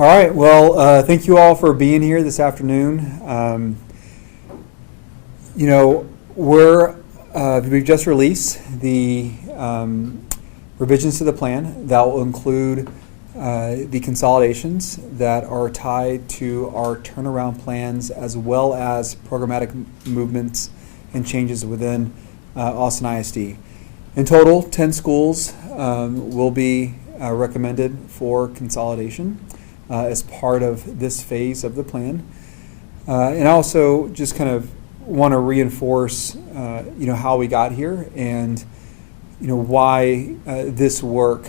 All right, well, thank you all for being here this afternoon. We've just released the revisions to the plan that will include the consolidations that are tied to our turnaround plans, as well as programmatic movements and changes within Austin ISD. In total, 10 schools will be recommended for consolidation as part of this phase of the plan. And I also just kind of want to reinforce how we got here and why this work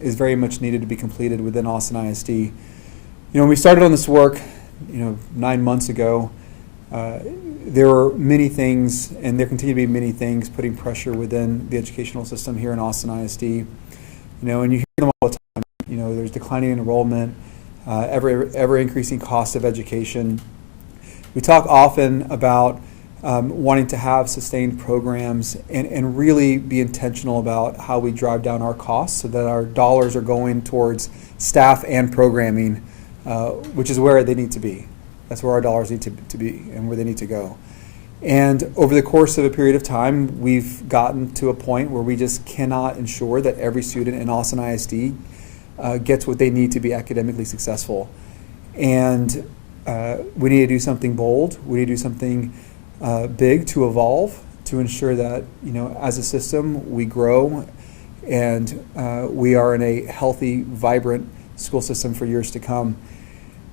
is very much needed to be completed within Austin ISD. When we started on this work 9 months ago, there were many things, and there continue to be many things putting pressure within the educational system here in Austin ISD. And you hear them all the time. There's declining enrollment, ever increasing cost of education. We talk often about wanting to have sustained programs and really be intentional about how we drive down our costs so that our dollars are going towards staff and programming, which is where they need to be. That's where our dollars need to be and where they need to go. And over the course of a period of time, we've gotten to a point where we just cannot ensure that every student in Austin ISD gets what they need to be academically successful. And we need to do something bold. We need to do something big to evolve, to ensure that as a system we grow and we are in a healthy, vibrant school system for years to come.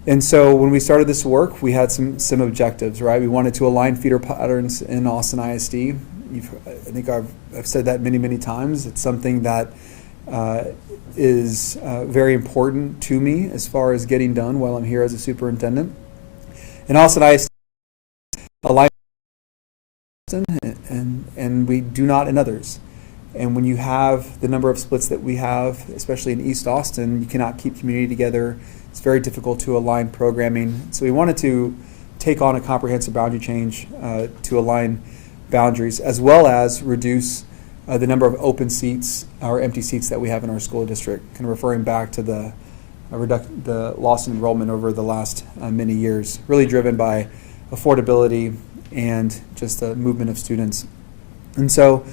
And so when we started this work, we had some objectives, right? We wanted to align feeder patterns in Austin ISD. I think I've said that many, many times. It's something that is very important to me as far as getting done while I'm here as a superintendent. In Austin ISD, align and we do not in others. And when you have the number of splits that we have, especially in East Austin, you cannot keep community together. It's very difficult to align programming. So we wanted to take on a comprehensive boundary change to align boundaries, as well as reduce the number of open seats or empty seats that we have in our school district, kind of referring back to the loss in enrollment over the last many years, really driven by affordability and just the movement of students. And so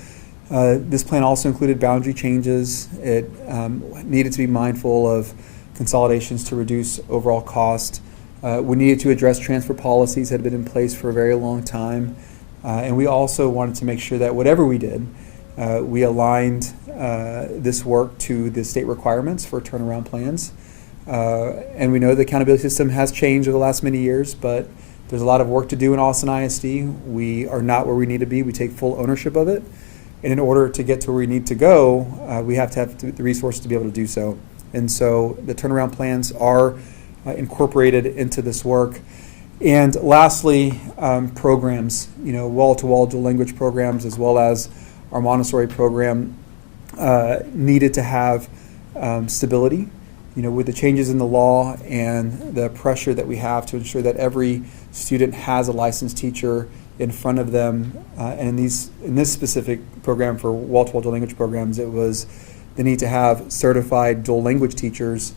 this plan also included boundary changes. It needed to be mindful of consolidations to reduce overall cost. We needed to address transfer policies that had been in place for a very long time. And we also wanted to make sure that whatever we did, we aligned this work to the state requirements for turnaround plans. And we know the accountability system has changed over the last many years, but there's a lot of work to do in Austin ISD. We are not where we need to be. We take full ownership of it. And in order to get to where we need to go, we have to have the resources to be able to do so. And so the turnaround plans are incorporated into this work. And lastly, programs, wall-to-wall dual language programs, as well as our Montessori program, needed to have stability. With the changes in the law and the pressure that we have to ensure that every student has a licensed teacher in front of them, and in this specific program for wall-to-wall dual language programs, it was the need to have certified dual language teachers,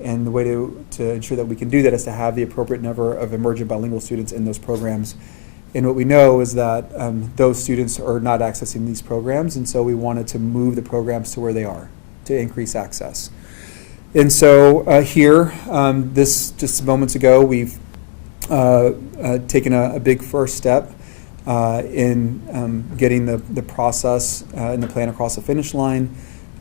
and the way to ensure that we can do that is to have the appropriate number of emergent bilingual students in those programs. And what we know is that those students are not accessing these programs, and so we wanted to move the programs to where they are to increase access. And so here, just moments ago, we've taken a big first step in getting the process and the plan across the finish line.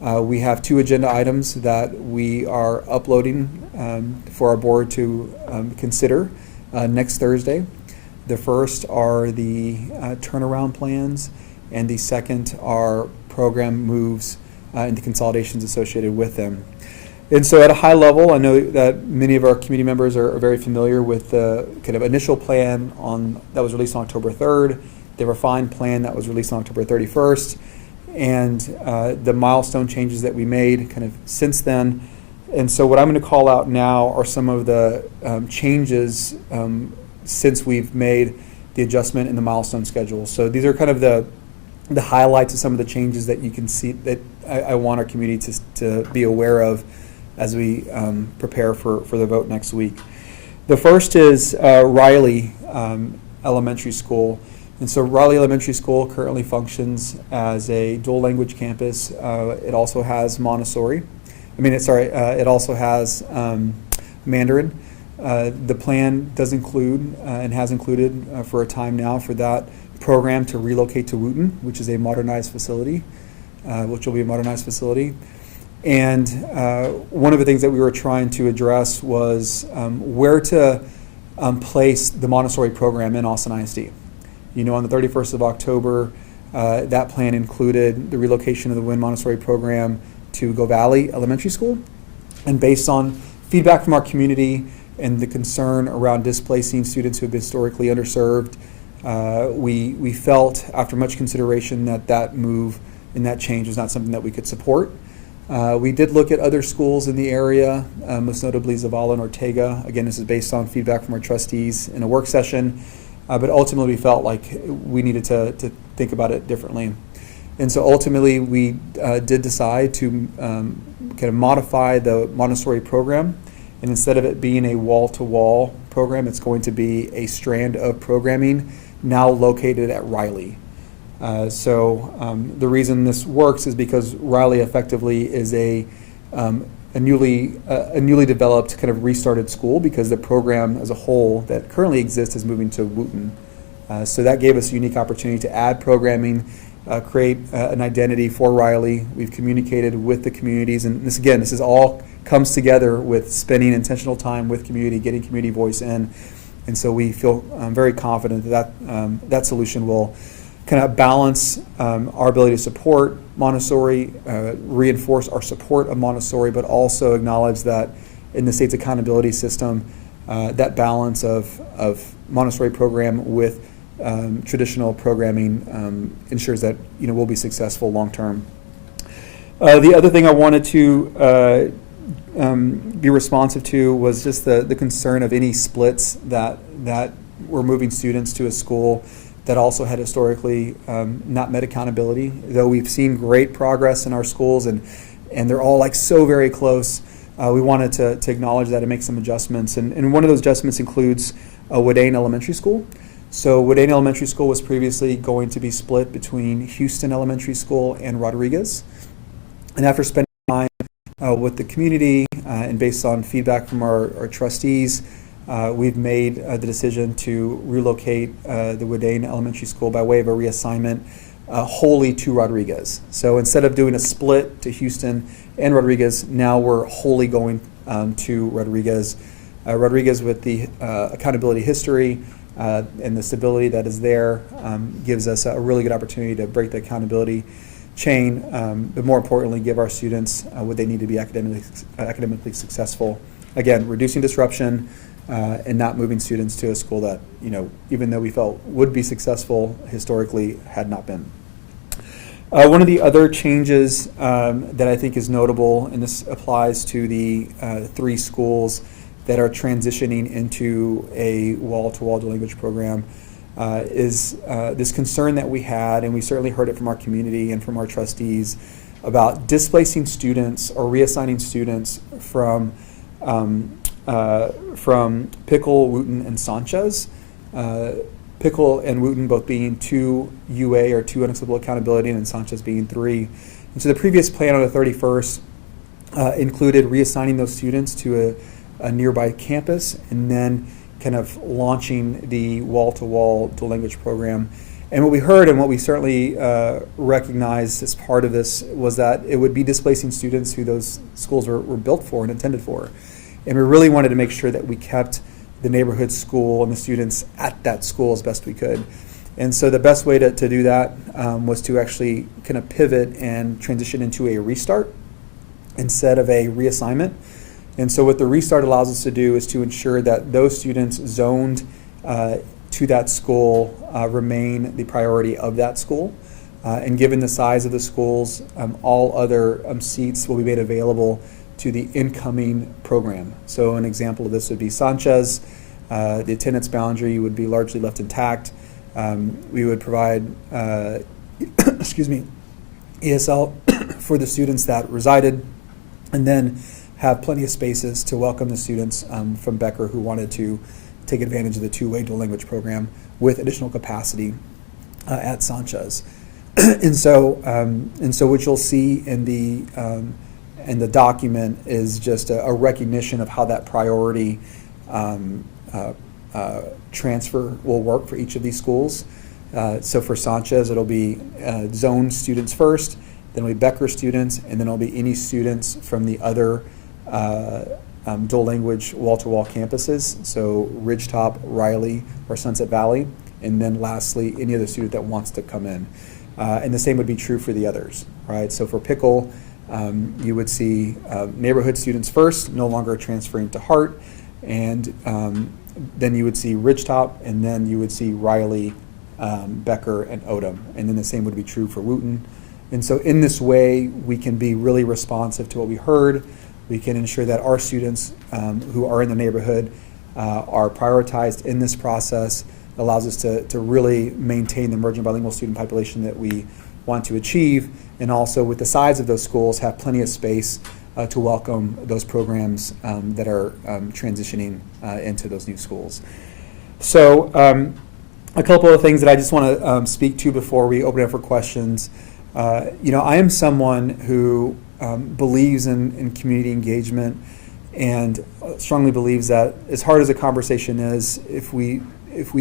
We have 2 agenda items that we are uploading for our board to consider next Thursday. The first are the turnaround plans, and the second are program moves and the consolidations associated with them. And so at a high level, I know that many of our committee members are very familiar with the kind of initial plan that was released on October 3rd, the refined plan that was released on October 31st, and the milestone changes that we made kind of since then. And so what I'm going to call out now are some of the changes since we've made the adjustment in the milestone schedule. So these are kind of the highlights of some of the changes that you can see that I want our community to be aware of as we prepare for the vote next week. The first is Riley Elementary School. And so Riley Elementary School currently functions as a dual language campus. It also has Montessori. It also has Mandarin. The plan does include and has included for a time now for that program to relocate to Wooten, which is a modernized facility, which will be a modernized facility. And one of the things that we were trying to address was where to place the Montessori program in Austin ISD. You know, on the 31st of October, that plan included the relocation of the Wynn Montessori program to Go Valley Elementary School. And based on feedback from our community and the concern around displacing students who have been historically underserved, we felt, after much consideration, that move and that change was not something that we could support. We did look at other schools in the area, most notably Zavala and Ortega. Again, this is based on feedback from our trustees in a work session, but ultimately we felt like we needed to think about it differently. And so ultimately we did decide to kind of modify the Montessori program, and instead of it being a wall-to-wall program, it's going to be a strand of programming now located at Riley. The reason this works is because Riley effectively is a newly developed kind of restarted school, because the program as a whole that currently exists is moving to Wooten. So that gave us a unique opportunity to add programming, create an identity for Riley. We've communicated with the communities, and this is all comes together with spending intentional time with community, getting community voice in, and so we feel very confident that that solution will kind of balance our ability to support Montessori, reinforce our support of Montessori, but also acknowledge that in the state's accountability system, that balance of Montessori program with traditional programming ensures that we'll be successful long term. The other thing I wanted to be responsive to was just the concern of any splits that were moving students to a school that also had historically not met accountability. Though we've seen great progress in our schools and they're all like so very close, we wanted to acknowledge that and make some adjustments. And one of those adjustments includes Wadane Elementary School. So Wadane Elementary School was previously going to be split between Houston Elementary School and Rodriguez. And after spending time with the community and based on feedback from our trustees, we've made the decision to relocate the Wadane Elementary School by way of a reassignment wholly to Rodriguez. So instead of doing a split to Houston and Rodriguez, now we're wholly going to Rodriguez. Rodriguez, with the accountability history and the stability that is there, gives us a really good opportunity to break the accountability chain, but more importantly, give our students what they need to be academically successful. Again, reducing disruption and not moving students to a school that, even though we felt would be successful historically, had not been. One of the other changes that I think is notable, and this applies to the 3 schools that are transitioning into a wall-to-wall dual language program, is this concern that we had, and we certainly heard it from our community and from our trustees, about displacing students or reassigning students from Pickle, Wooten, and Sanchez. Pickle and Wooten both being 2 UA or 2 unacceptable accountability, and Sanchez being 3. And so the previous plan on the 31st included reassigning those students to a nearby campus and then kind of launching the wall-to-wall dual language program. And what we heard and what we certainly recognized as part of this was that it would be displacing students who those schools were built for and intended for. And we really wanted to make sure that we kept the neighborhood school and the students at that school as best we could. And so the best way to do that was to actually kind of pivot and transition into a restart instead of a reassignment. And so what the restart allows us to do is to ensure that those students zoned to that school remain the priority of that school. And given the size of the schools, all other seats will be made available to the incoming program. So an example of this would be Sanchez. The attendance boundary would be largely left intact. We would provide ESL for the students that resided, and then have plenty of spaces to welcome the students from Becker who wanted to take advantage of the two-way dual language program with additional capacity at Sanchez. and so what you'll see in the document is just a recognition of how that priority transfer will work for each of these schools. So for Sanchez, it'll be zone students first, then it'll be Becker students, and then it'll be any students from the other dual language wall-to-wall campuses, so Ridgetop, Riley, or Sunset Valley, and then lastly, any other student that wants to come in. And the same would be true for the others, right? So for Pickle, you would see neighborhood students first, no longer transferring to Hart, and then you would see Ridgetop, and then you would see Riley, Becker, and Odom. And then the same would be true for Wooten. And so in this way, we can be really responsive to what we heard. We can ensure that our students who are in the neighborhood are prioritized in this process. It allows us to really maintain the emerging bilingual student population that we want to achieve, and also with the size of those schools have plenty of space to welcome those programs that are transitioning into those new schools. So a couple of things that I just want to speak to before we open it up for questions. I am someone who believes in community engagement and strongly believes that as hard as a conversation is, if we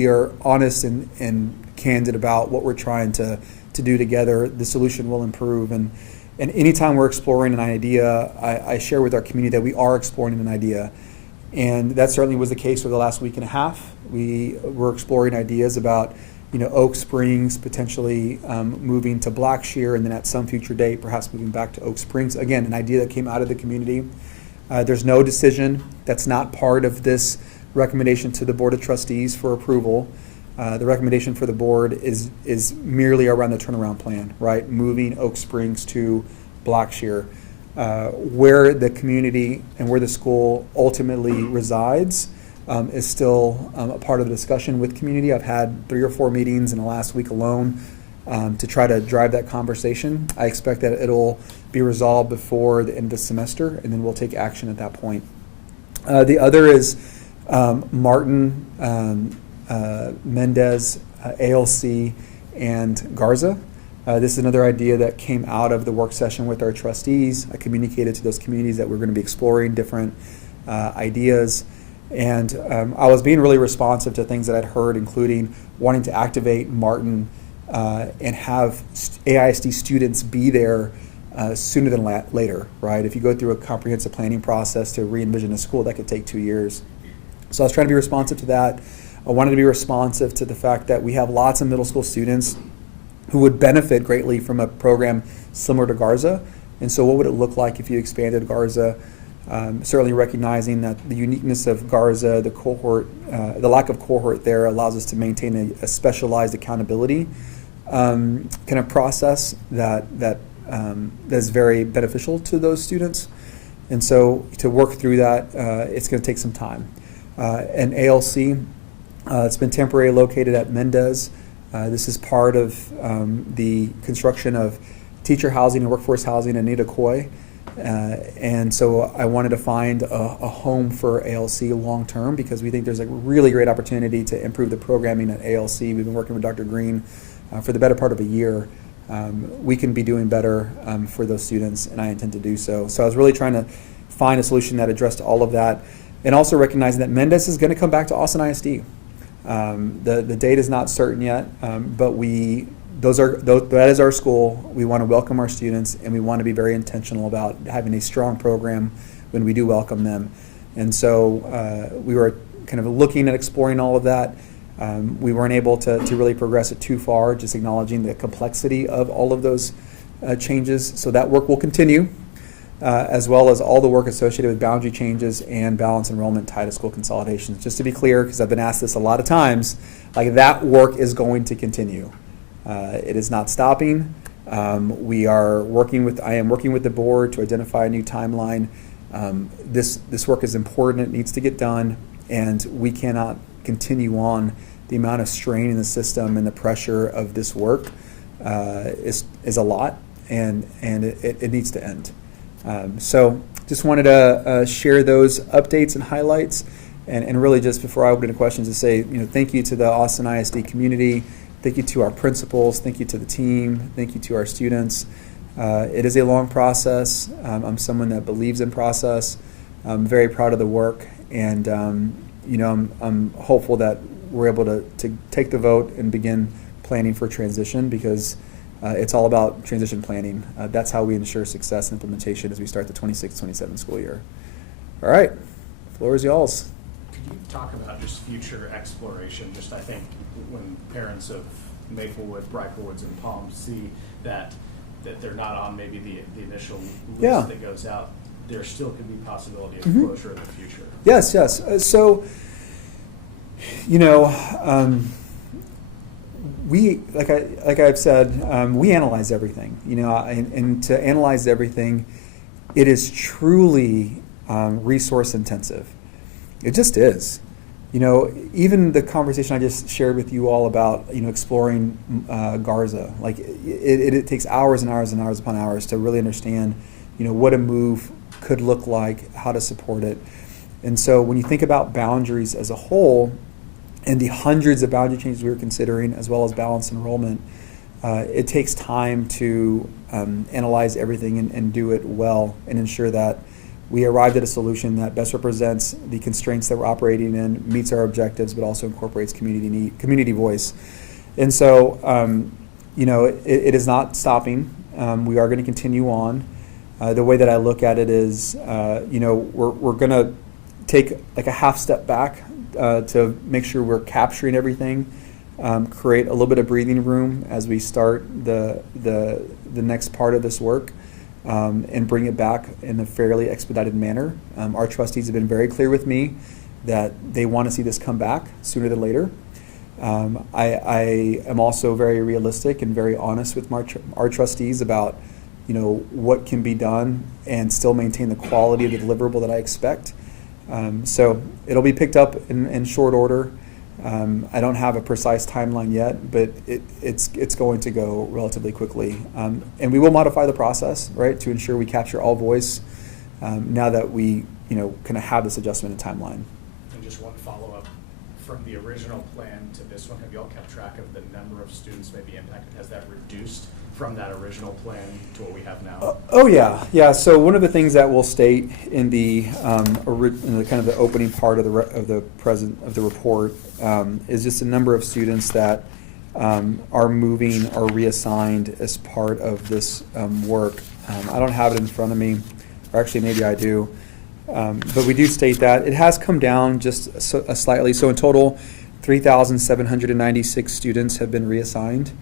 are honest and candid about what we're trying to do together, the solution will improve. And anytime we're exploring an idea, I share with our community that we are exploring an idea. And that certainly was the case for the last week and a half. We were exploring ideas about Oak Springs potentially moving to Blackshear, and then at some future date perhaps moving back to Oak Springs. Again, an idea that came out of the community. There's no decision. That's not part of this recommendation to the Board of Trustees for approval. The recommendation for the board is merely around the turnaround plan, right? Moving Oak Springs to Blackshear. Where the community and where the school ultimately resides is still a part of the discussion with community. I've had 3 or 4 meetings in the last week alone to try to drive that conversation. I expect that it'll be resolved before the end of the semester, and then we'll take action at that point. The other is Martin, Mendez, ALC, and Garza. This is another idea that came out of the work session with our trustees. I communicated to those communities that we're going to be exploring different ideas. And I was being really responsive to things that I'd heard, including wanting to activate Martin and have AISD students be there sooner than later, right? If you go through a comprehensive planning process to re-envision a school, that could take 2 years. So I was trying to be responsive to that. I wanted to be responsive to the fact that we have lots of middle school students who would benefit greatly from a program similar to Garza. And so what would it look like if you expanded Garza? Certainly recognizing that the uniqueness of Garza, the cohort, the lack of cohort there allows us to maintain a specialized accountability kind of process that is very beneficial to those students. And so to work through that, it's going to take some time. And ALC, it's been temporarily located at Mendez. This is part of the construction of teacher housing and workforce housing in Nitacoy. And so I wanted to find a home for ALC long term because we think there's a really great opportunity to improve the programming at ALC. We've been working with Dr. Green for the better part of a year. We can be doing better for those students, and I intend to do so. So I was really trying to find a solution that addressed all of that, and also recognizing that Mendez is going to come back to Austin ISD. The date is not certain yet, but that is our school. We want to welcome our students, and we want to be very intentional about having a strong program when we do welcome them. And so we were kind of looking at exploring all of that. We weren't able to really progress it too far, just acknowledging the complexity of all of those changes. So that work will continue, as well as all the work associated with boundary changes and balance enrollment tied to school consolidations. Just to be clear, because I've been asked this a lot of times, like that work is going to continue. It is not stopping. I am working with the board to identify a new timeline. This work is important. It needs to get done, and we cannot continue on. The amount of strain in the system and the pressure of this work is a lot, and it needs to end. So just wanted to share those updates and highlights, and really just before I open into questions to say, thank you to the Austin ISD community, thank you to our principals, thank you to the team, thank you to our students. It is a long process. I'm someone that believes in process. I'm very proud of the work, and I'm hopeful that we're able to take the vote and begin planning for transition, because it's all about transition planning. That's how we ensure success and implementation as we start the 26-27 school year. All right, floor is y'all's. Could you talk about just future exploration? Just I think when parents of Maplewood, Briarwoods, and Palms see that they're not on maybe the initial list that goes out, there still could be possibility of closure in the future. Yes. So, we, like I've said, we analyze everything. And to analyze everything, it is truly resource intensive. It just is. Even the conversation I just shared with you all about, exploring Garza, like it takes hours and hours and hours upon hours to really understand, what a move could look like, how to support it. And so when you think about boundaries as a whole, and the hundreds of boundary changes we were considering, as well as balanced enrollment, it takes time to analyze everything and do it well, and ensure that we arrived at a solution that best represents the constraints that we're operating in, meets our objectives, but also incorporates community voice. And so, it is not stopping. We are going to continue on. The way that I look at it is, we're going to take like a half step back to make sure we're capturing everything, create a little bit of breathing room as we start the next part of this work. And bring it back in a fairly expedited manner. Our trustees have been very clear with me that they want to see this come back sooner than later. I am also very realistic and very honest with our trustees about, what can be done and still maintain the quality of the deliverable that I expect. So it'll be picked up in short order. I don't have a precise timeline yet, but it's going to go relatively quickly. And we will modify the process, right, to ensure we capture all voice now that we, kind of have this adjustment in timeline. And just one follow-up. From the original plan to this one, have you all kept track of the number of students maybe impacted? Has that reduced from that original plan to what we have now? Yeah. So one of the things that we'll state in the kind of the opening part of the report is just a number of students that are moving or reassigned as part of this work. I don't have it in front of me, or actually maybe I do. But we do state that it has come down just slightly. So in total, 3,796 students have been reassigned,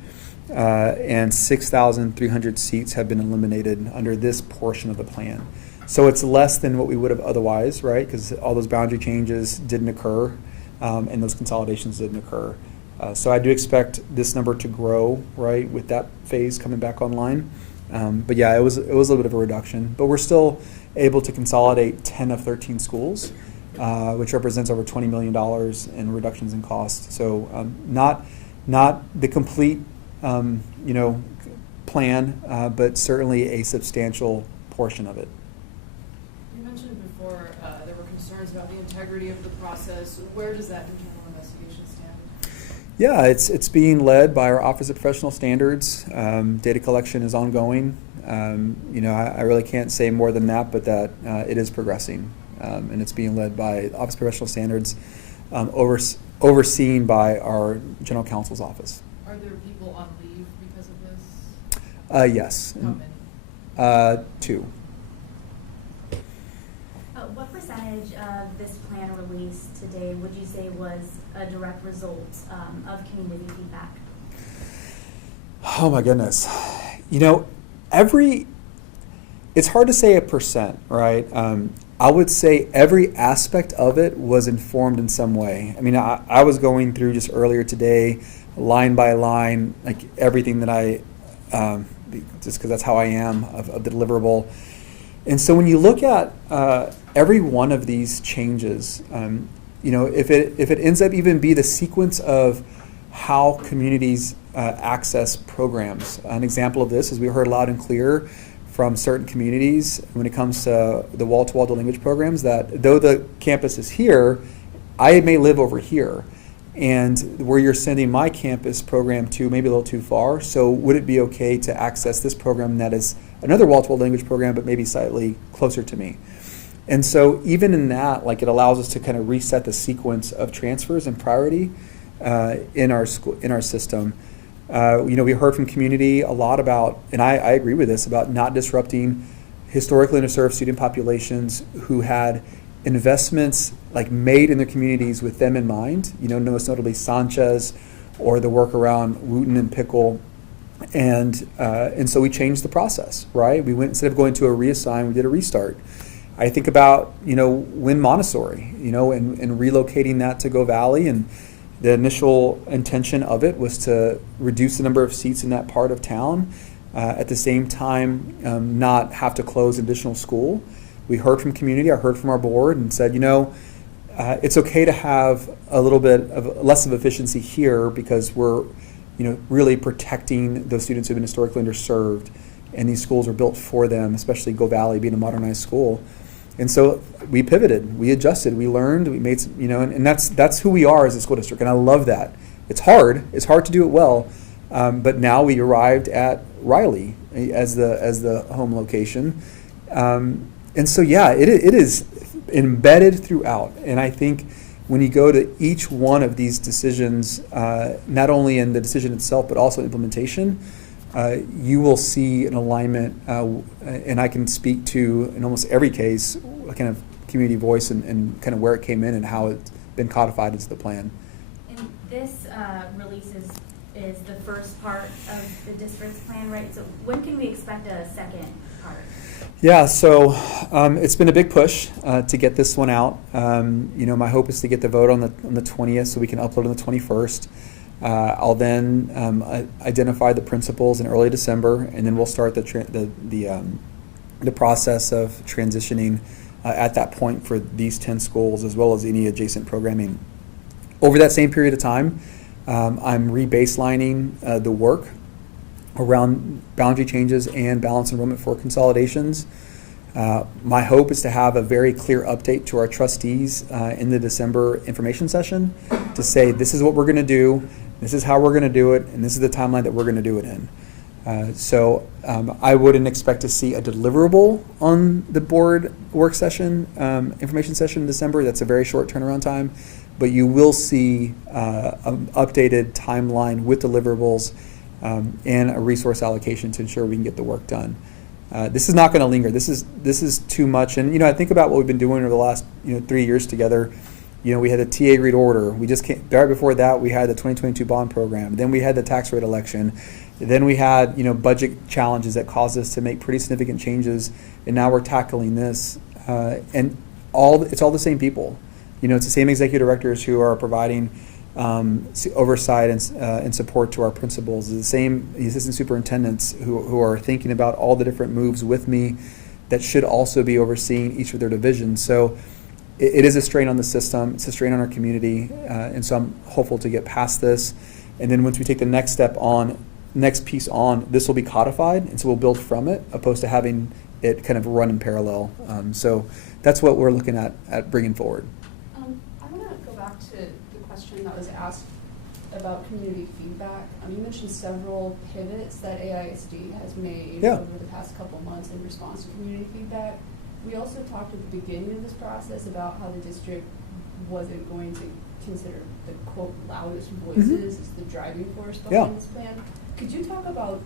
and 6,300 seats have been eliminated under this portion of the plan. So it's less than what we would have otherwise, right? Because all those boundary changes didn't occur, and those consolidations didn't occur. So I do expect this number to grow, right, with that phase coming back online. But yeah, it was a little bit of a reduction, but we're still able to consolidate 10 of 13 schools, which represents over $20 million in reductions in cost. So not the complete plan, but certainly a substantial portion of it. You mentioned before there were concerns about the integrity of the process. Where does that internal investigation stand? Yeah, it's being led by our Office of Professional Standards. Data collection is ongoing. I really can't say more than that, but that it is progressing, and it's being led by Office of Professional Standards, overseen by our General Counsel's office. Are there people on leave because of this? Yes. How many? 2. What percentage of this plan release today would you say was a direct result of community feedback? Oh my goodness. It's hard to say a percent, right? I would say every aspect of it was informed in some way. I mean, I was going through just earlier today, line by line, like everything that I, just because that's how I am, of the deliverable. And so when you look at every one of these changes, if it ends up even be the sequence of how communities access programs. An example of this is we heard loud and clear from certain communities when it comes to the wall-to-wall dual language programs, that though the campus is here, I may live over here. And where you're sending my campus program to maybe a little too far, so would it be okay to access this program that is another wall-to-wall language program but maybe slightly closer to me? And so even in that, like, it allows us to kind of reset the sequence of transfers and priority in our school, in our system. We heard from community a lot about, and I agree with this, about not disrupting historically underserved student populations who had investments like made in their communities with them in mind. Most notably Sanchez, or the work around Wooten and Pickle, and so we changed the process. Right, we went, instead of going to a reassign, we did a restart. I think about Wynn Montessori, and relocating that to Go Valley, and the initial intention of it was to reduce the number of seats in that part of town, at the same time not have to close additional school. We heard from community, I heard from our board, and said, it's okay to have a little bit of less of efficiency here because we're really protecting those students who've been historically underserved, and these schools are built for them, especially Go Valley being a modernized school. And so we pivoted, we adjusted, we learned, we made some, and that's who we are as a school district, and I love that. It's hard to do it well, but now we arrived at Riley as the home location, and so it is embedded throughout. And I think when you go to each one of these decisions, not only in the decision itself but also implementation, you will see an alignment, and I can speak to, in almost every case, a kind of community voice and kind of where it came in and how it's been codified into the plan. And this release is the first part of the district's plan, right? So when can we expect a second part? Yeah, so it's been a big push to get this one out. My hope is to get the vote on the 20th so we can upload on the 21st. I'll then identify the principals in early December, and then we'll start the process of transitioning at that point for these 10 schools as well as any adjacent programming. Over that same period of time, I'm rebaselining the work around boundary changes and balance enrollment for consolidations. My hope is to have a very clear update to our trustees in the December information session to say, this is what we're going to do, this is how we're going to do it, and this is the timeline that we're going to do it in. So I wouldn't expect to see a deliverable on the board work session, information session in December. That's a very short turnaround time. But you will see an updated timeline with deliverables and a resource allocation to ensure we can get the work done. This is not going to linger. This is too much. And I think about what we've been doing over the last 3 years together. We had the TA agreed order. We just came, right before that we had the 2022 bond program. Then we had the tax rate election. Then we had budget challenges that caused us to make pretty significant changes. And now we're tackling this. And it's all the same people. It's the same executive directors who are providing oversight and support to our principals. The same assistant superintendents who are thinking about all the different moves with me that should also be overseeing each of their divisions. So it is a strain on the system. It's a strain on our community. And so I'm hopeful to get past this. And then once we take the next piece on, this will be codified. And so we'll build from it, opposed to having it kind of run in parallel. So that's what we're looking at bringing forward. I want to go back to the question that was asked about community feedback. You mentioned several pivots that AISD has made over the past couple months in response to community feedback. We also talked at the beginning of this process about how the district wasn't going to consider the, quote, loudest voices as the driving force behind this plan. Could you talk about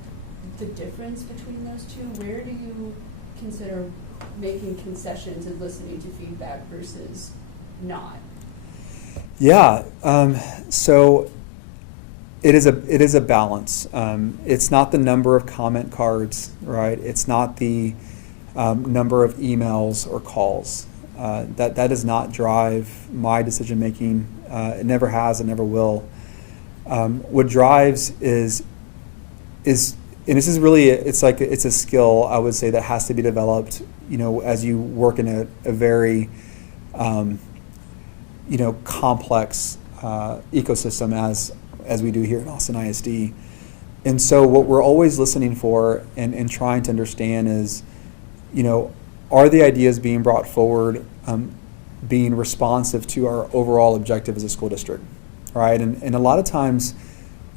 the difference between those two? Where do you consider making concessions and listening to feedback versus not? Yeah, so it is a balance. It's not the number of comment cards, right? It's not the number of emails or calls. That does not drive my decision making. It never has. It never will. What drives is, and this is really, it's a skill, I would say, that has to be developed. As you work in a very complex ecosystem as we do here at Austin ISD. And so what we're always listening for and trying to understand is, are the ideas being brought forward being responsive to our overall objective as a school district, right? And a lot of times,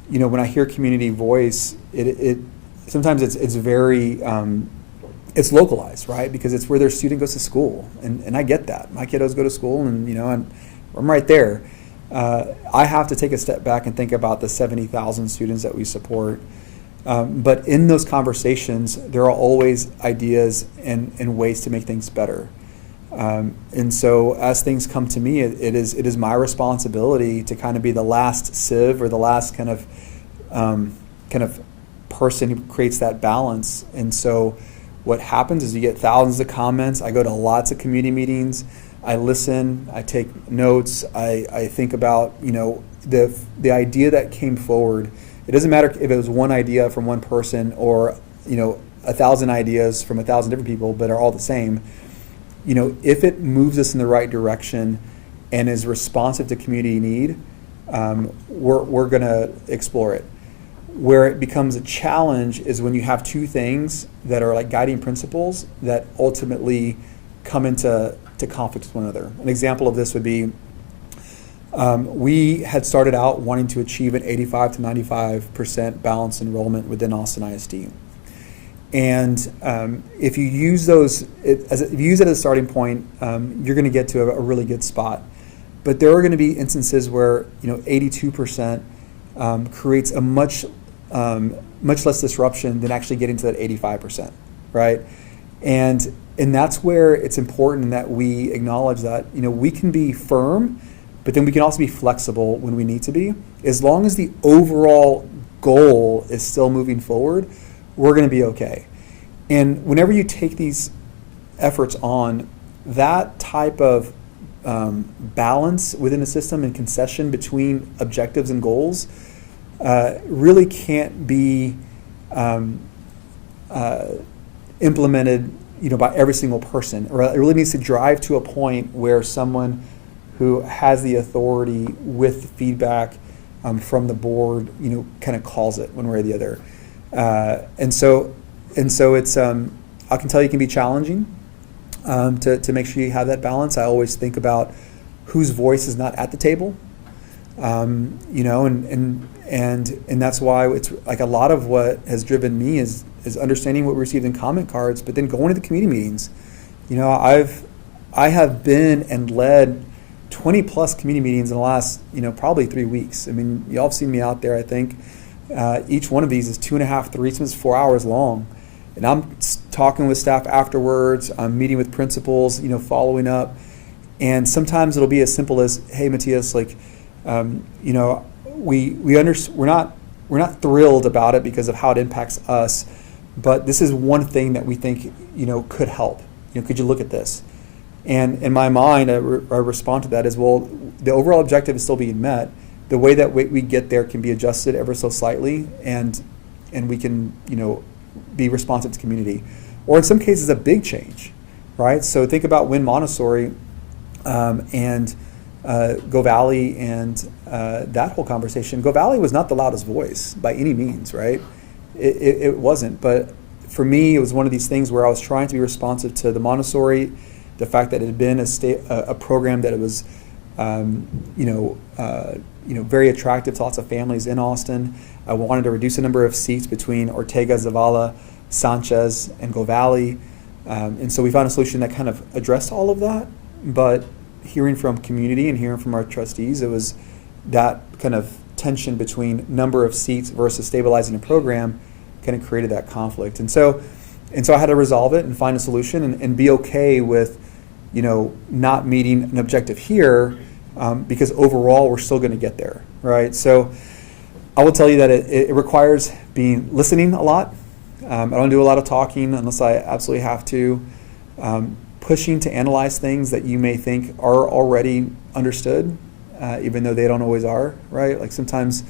when I hear community voice, it sometimes it's very it's localized, right? Because it's where their student goes to school, and I get that. My kiddos go to school, and I'm right there. I have to take a step back and think about the 70,000 students that we support. But in those conversations, there are always ideas and ways to make things better. And so as things come to me, it is my responsibility to kind of be the last sieve or the last kind of person who creates that balance. And so what happens is you get thousands of comments. I go to lots of community meetings. I listen, I take notes, I think about, the idea that came forward. It doesn't matter if it was one idea from one person or, 1,000 ideas from 1,000 different people, but are all the same. If it moves us in the right direction and is responsive to community need, we're going to explore it. Where it becomes a challenge is when you have two things that are like guiding principles that ultimately come into conflict with one another. An example of this would be we had started out wanting to achieve an 85 to 95% balanced enrollment within Austin ISD. And if you use if you use it as a starting point, you're going to get to a really good spot. But there are going to be instances where 82% creates a much less disruption than actually getting to that 85%, right? And that's where it's important that we acknowledge that we can be firm, but then we can also be flexible when we need to be. As long as the overall goal is still moving forward, we're going to be okay. And whenever you take these efforts on, that type of balance within the system and concession between objectives and goals really can't be implemented by every single person. Or it really needs to drive to a point where someone who has the authority with feedback from the board, kind of calls it one way or the other. And so it's I can tell you it can be challenging to make sure you have that balance. I always think about whose voice is not at the table, and that's why it's like a lot of what has driven me is understanding what we received in comment cards, but then going to the community meetings. I have been and led 20 plus community meetings in the last probably 3 weeks. I mean, y'all have seen me out there. I think each one of these is 2.5, 3, sometimes 4 hours long, and I'm talking with staff afterwards. I'm meeting with principals, following up, and sometimes it'll be as simple as, "Hey, Matthias, like, we're not thrilled about it because of how it impacts us, but this is one thing that we think could help. Could you look at this?" And in my mind, I respond to that as, well, the overall objective is still being met. The way that we get there can be adjusted ever so slightly, and we can be responsive to community, or in some cases a big change, right? So think about when Montessori and Go Valley and that whole conversation. Go Valley was not the loudest voice by any means, right? It wasn't, but for me, it was one of these things where I was trying to be responsive to the Montessori, the fact that it had been a program that it was, very attractive to lots of families in Austin. I wanted to reduce the number of seats between Ortega, Zavala, Sanchez, and Go Valley. And so we found a solution that kind of addressed all of that. But hearing from community and hearing from our trustees, it was that kind of tension between number of seats versus stabilizing a program kind of created that conflict. And so I had to resolve it and find a solution and be okay with, not meeting an objective here, because overall we're still going to get there, right? So I will tell you that it requires listening a lot. I don't do a lot of talking unless I absolutely have to. Pushing to analyze things that you may think are already understood, even though they don't always are, right? Like sometimes,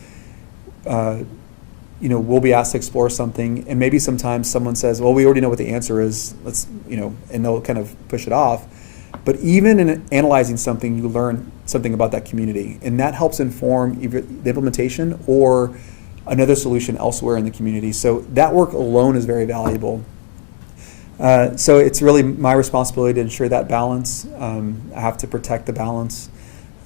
we'll be asked to explore something, and maybe sometimes someone says, "Well, we already know what the answer is. Let's," and they'll kind of push it off. But even in analyzing something, you learn something about that community, and that helps inform either the implementation or another solution elsewhere in the community. So that work alone is very valuable. So it's really my responsibility to ensure that balance. I have to protect the balance,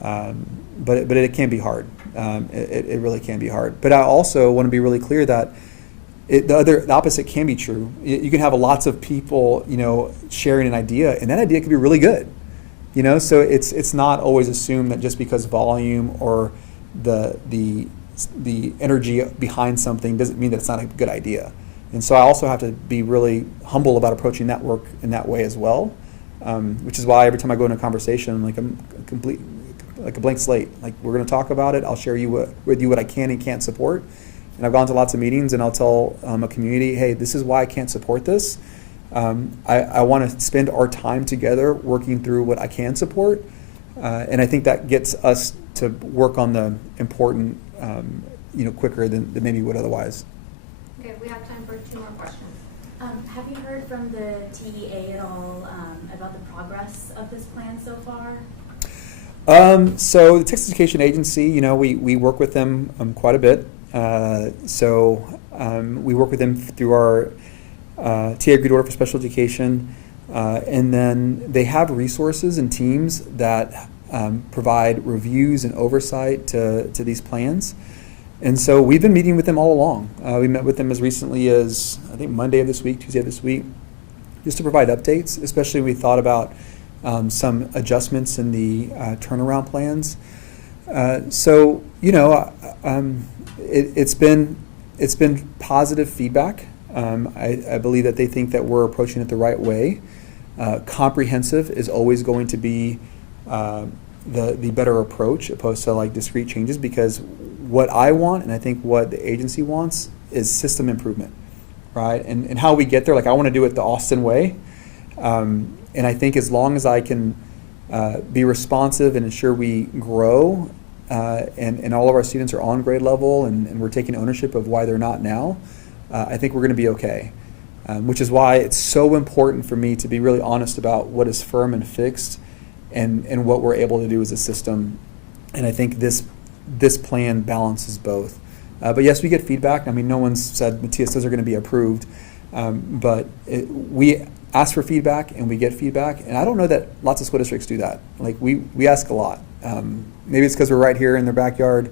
but it can be hard. It really can be hard. But I also want to be really clear that the opposite can be true. You can have lots of people, sharing an idea, and that idea can be really good. So it's not always assumed that just because volume or the energy behind something doesn't mean that it's not a good idea. And so I also have to be really humble about approaching that work in that way as well, which is why every time I go into a conversation, I'm like a blank slate. Like, we're going to talk about it. I'll share with you what I can and can't support. And I've gone to lots of meetings, and I'll tell a community, hey, this is why I can't support this. I want to spend our time together working through what I can support. And I think that gets us to work on the important, quicker than maybe would otherwise. Okay, we have time for 2 more questions. Have you heard from the TEA at all about the progress of this plan so far? So the Texas Education Agency, we work with them quite a bit. We work with them through our TA Agreed Order for Special Education, and then they have resources and teams that provide reviews and oversight to these plans. And so we've been meeting with them all along. We met with them as recently as, I think, Monday of this week, Tuesday of this week, just to provide updates, especially we thought about some adjustments in the turnaround plans. It's been positive feedback. I believe that they think that we're approaching it the right way. Comprehensive is always going to be the better approach, opposed to like discrete changes, because what I want, and I think what the agency wants, is system improvement, right? And how we get there, like, I want to do it the Austin way. And I think as long as I can be responsive and ensure we grow, and all of our students are on grade level, and we're taking ownership of why they're not now, I think we're going to be okay. Which is why it's so important for me to be really honest about what is firm and fixed, and what we're able to do as a system. And I think this plan balances both. But yes, we get feedback. I mean, no one's said, Matthias, those are going to be approved. But we ask for feedback, and we get feedback. And I don't know that lots of school districts do that. Like, we ask a lot. Maybe it's because we're right here in their backyard.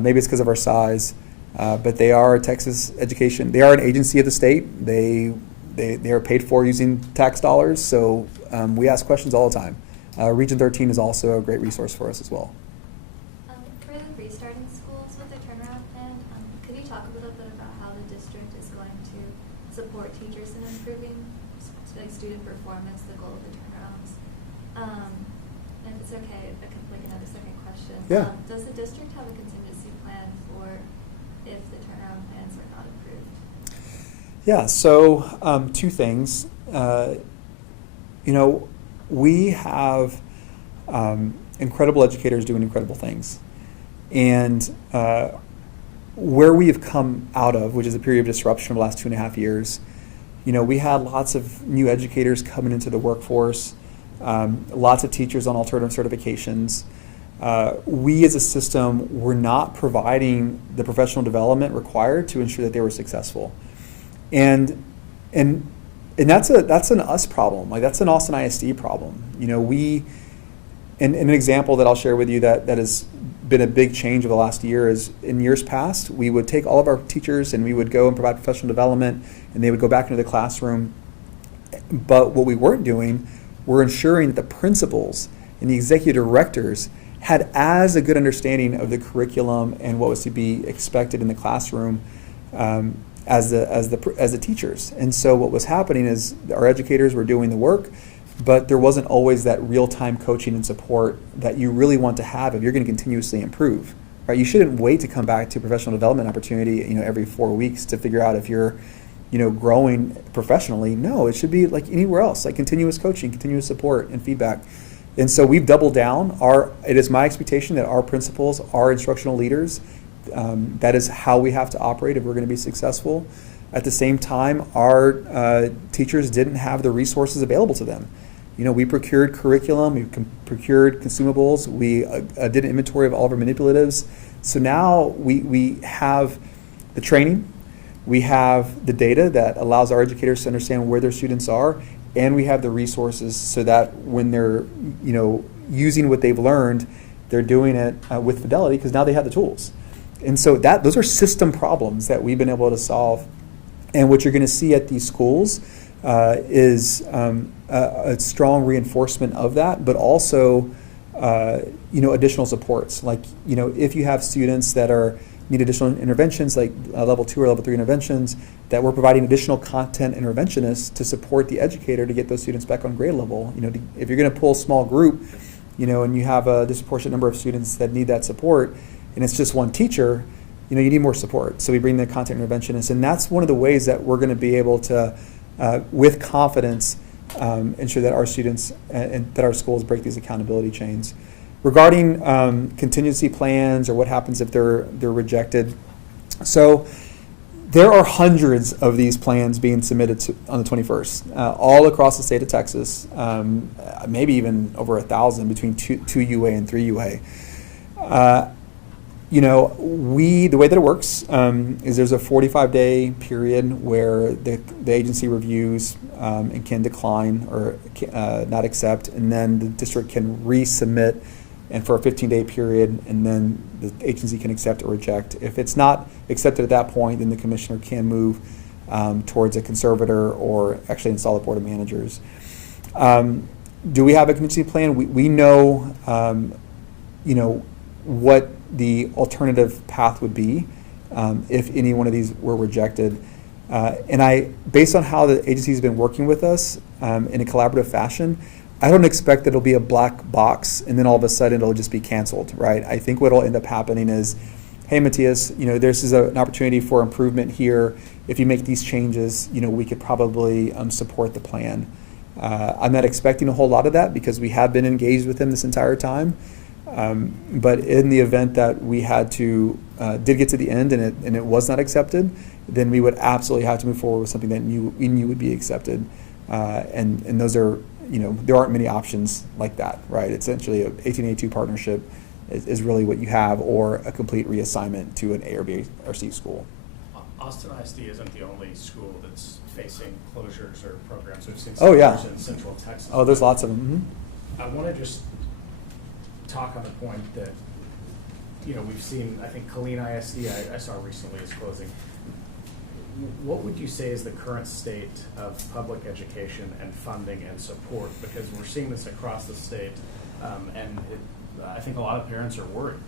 Maybe it's because of our size. But they are Texas Education. They are an agency of the state. They are paid for using tax dollars. So we ask questions all the time. Region 13 is also a great resource for us as well. For the restarting schools with the turnaround plan, could you talk a little bit about how the district is going to support teachers in improving student performance, the goal of the turnarounds? And if it's okay, I could like another second question. Yeah. Does the district have a contingency plan for if the turnaround plans are not approved? Yeah, so 2 things. We have incredible educators doing incredible things. And where we have come out of, which is a period of disruption over the last 2.5 years, we had lots of new educators coming into the workforce, lots of teachers on alternative certifications. We as a system were not providing the professional development required to ensure that they were successful. And that's an us problem. Like, that's an Austin ISD problem. And an example that I'll share with you that has been a big change over the last year is, in years past, we would take all of our teachers and we would go and provide professional development, and they would go back into the classroom. But what we weren't doing, we're ensuring that the principals and the executive directors had as a good understanding of the curriculum and what was to be expected in the classroom as the teachers. And so what was happening is our educators were doing the work, but there wasn't always that real-time coaching and support that you really want to have if you're going to continuously improve. Right? You shouldn't wait to come back to professional development opportunity, every 4 weeks to figure out if you're, growing professionally. No, it should be like anywhere else, like continuous coaching, continuous support, and feedback. And so we've doubled down. It is my expectation that our principals are instructional leaders. That is how we have to operate if we're going to be successful. At the same time, our teachers didn't have the resources available to them. We procured curriculum, we procured consumables, we did an inventory of all of our manipulatives. So now we have the training, we have the data that allows our educators to understand where their students are, and we have the resources so that when they're, using what they've learned, they're doing it with fidelity because now they have the tools. And so those are system problems that we've been able to solve. And what you're going to see at these schools is a strong reinforcement of that, but also additional supports. Like, if you have students that need additional interventions, like level 2 or level 3 interventions, that we're providing additional content interventionists to support the educator to get those students back on grade level. If you're going to pull a small group, and you have a disproportionate number of students that need that support, and it's just one teacher, you need more support. So we bring the content interventionists, and that's one of the ways that we're going to be able to, with confidence, ensure that our students and that our schools break these accountability chains. Regarding contingency plans or what happens if they're rejected, so there are hundreds of these plans being submitted on the 21st, all across the state of Texas, maybe even over 1,000 between 2 UA and 3 UA. The way that it works is there's a 45-day period where the agency reviews and can decline or not accept, and then the district can resubmit and for a 15-day period, and then the agency can accept or reject. If it's not accepted at that point, then the commissioner can move towards a conservator or actually install a board of managers. Do we have a contingency plan? We know, what the alternative path would be if any one of these were rejected. And based on how the agency has been working with us in a collaborative fashion, I don't expect that it'll be a black box and then all of a sudden it'll just be canceled, right? I think what will end up happening is, hey, Matthias, this is an opportunity for improvement here. If you make these changes, we could probably support the plan. I'm not expecting a whole lot of that because we have been engaged with them this entire time. But in the event that we did get to the end and it was not accepted, then we would absolutely have to move forward with something that we knew would be accepted. And those are, there aren't many options like that, right? It's essentially a 1882 partnership is really what you have, or a complete reassignment to an A or B or C school. Austin ISD isn't the only school that's facing closures or programs. We've seen Oh, yeah. in Central Texas. Oh, there's lots of them. Mm-hmm. I want to just talk on the point that, we've seen, I think Killeen ISD I saw recently is closing. What would you say is the current state of public education and funding and support? Because we're seeing this across the state, and I think a lot of parents are worried.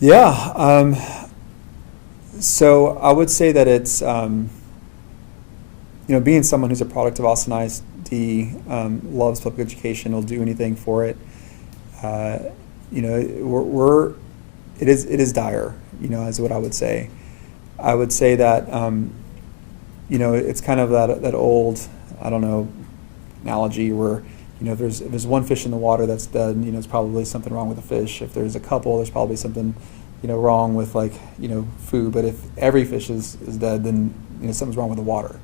Yeah. So I would say that it's, being someone who's a product of Austin ISD, loves public education, will do anything for it. It is dire, is what I would say. I would say that, it's kind of that old, analogy where, if there's one fish in the water that's dead, it's probably something wrong with the fish. If there's a couple, there's probably something, wrong with food. But if every fish is dead, then, something's wrong with the water.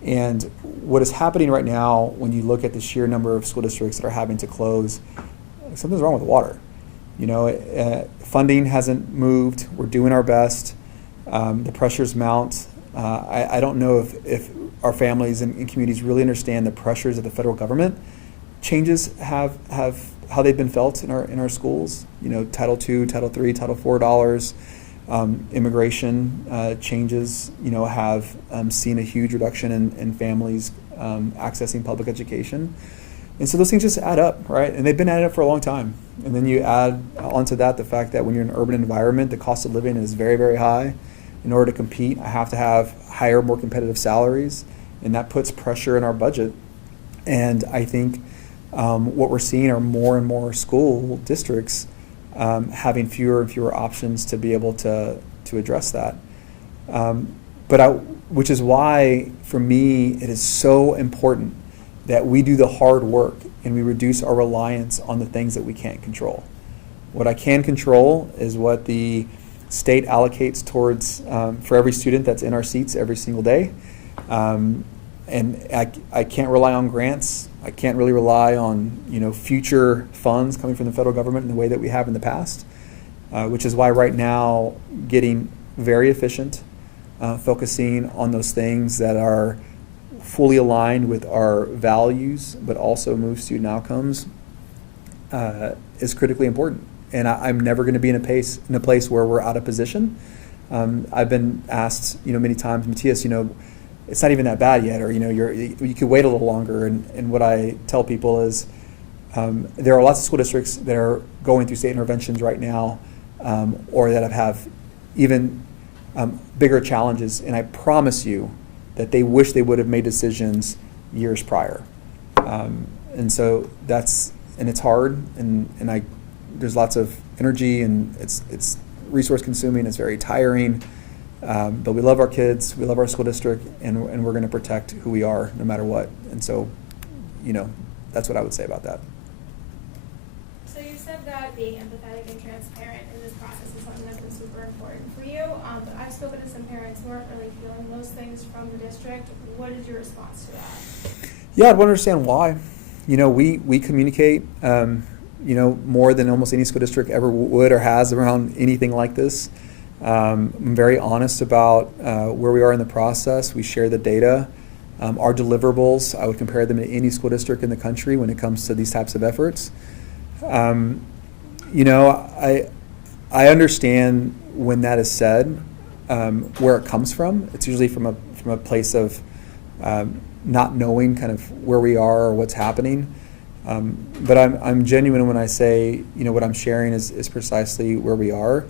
And what is happening right now, when you look at the sheer number of school districts that are having to close, something's wrong with the water. Funding hasn't moved. We're doing our best. The pressures mount. I don't know if our families and communities really understand the pressures of the federal government. Changes have how they've been felt in our schools. Title II, Title III, Title IV dollars. Immigration changes, have seen a huge reduction in families accessing public education. And so those things just add up, right? And they've been adding up for a long time. And then you add onto that the fact that when you're in an urban environment, the cost of living is very, very high. In order to compete, I have to have higher, more competitive salaries, and that puts pressure in our budget. And I think what we're seeing are more and more school districts having fewer and fewer options to be able to address that. Which is why, for me, it is so important that we do the hard work and we reduce our reliance on the things that we can't control. What I can control is what the state allocates towards for every student that's in our seats every single day. And I can't rely on grants. I can't really rely on future funds coming from the federal government in the way that we have in the past, which is why right now getting very efficient, focusing on those things that are fully aligned with our values, but also move student outcomes, is critically important. And I'm never going to be in a place where we're out of position. I've been asked, many times, Matthias, it's not even that bad yet, or you could wait a little longer. And what I tell people is, there are lots of school districts that are going through state interventions right now, or that have even bigger challenges. And I promise you that they wish they would have made decisions years prior. And so it's hard, and there's lots of energy, and it's resource consuming, it's very tiring. But we love our kids, we love our school district, and we're going to protect who we are no matter what. And so, that's what I would say about that. So you said that being empathetic and transparent in this process is something that's been super important for you. But I've spoken to some parents who aren't really feeling those things from the district. What is your response to that? Yeah, I'd want to understand why. We communicate, more than almost any school district ever would or has around anything like this. I'm very honest about where we are in the process. We share the data. Our deliverables, I would compare them to any school district in the country when it comes to these types of efforts. I understand when that is said, where it comes from. It's usually from a place of not knowing kind of where we are or what's happening. But I'm genuine when I say, what I'm sharing is precisely where we are.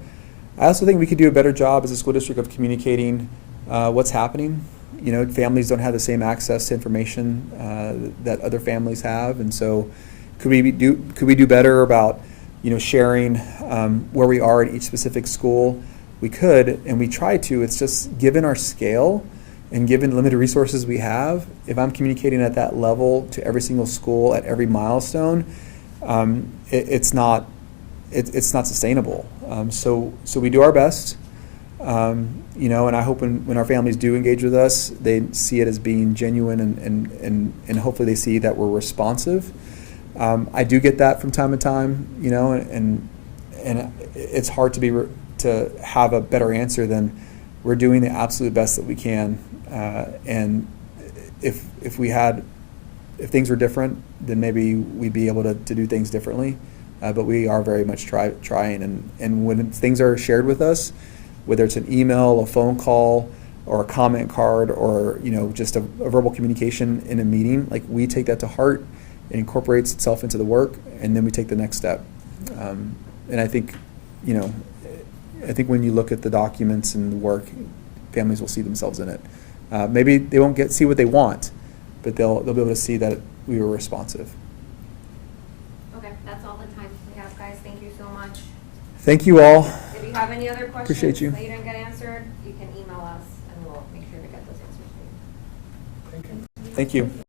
I also think we could do a better job as a school district of communicating what's happening. Families don't have the same access to information that other families have, and so could we do better about sharing where we are at each specific school? We could, and we try to. It's just given our scale and given limited resources we have, if I'm communicating at that level to every single school at every milestone, it's not sustainable. So we do our best, and I hope when our families do engage with us, they see it as being genuine, and hopefully they see that we're responsive. I do get that from time to time, and it's hard to have a better answer than we're doing the absolute best that we can. And if things were different, then maybe we'd be able to do things differently. But we are very much trying. And when things are shared with us, whether it's an email, a phone call, or a comment card, or just a verbal communication in a meeting, like, we take that to heart. It incorporates itself into the work, and then we take the next step. And I think, when you look at the documents and the work, families will see themselves in it. Maybe they won't see what they want, but they'll be able to see that we were responsive. Okay, that's all the time we have, guys. Thank you so much. Thank you all. If you have any other questions Appreciate you. that you didn't get answered, you can email us, and we'll make sure to get those answers for you. Thank you.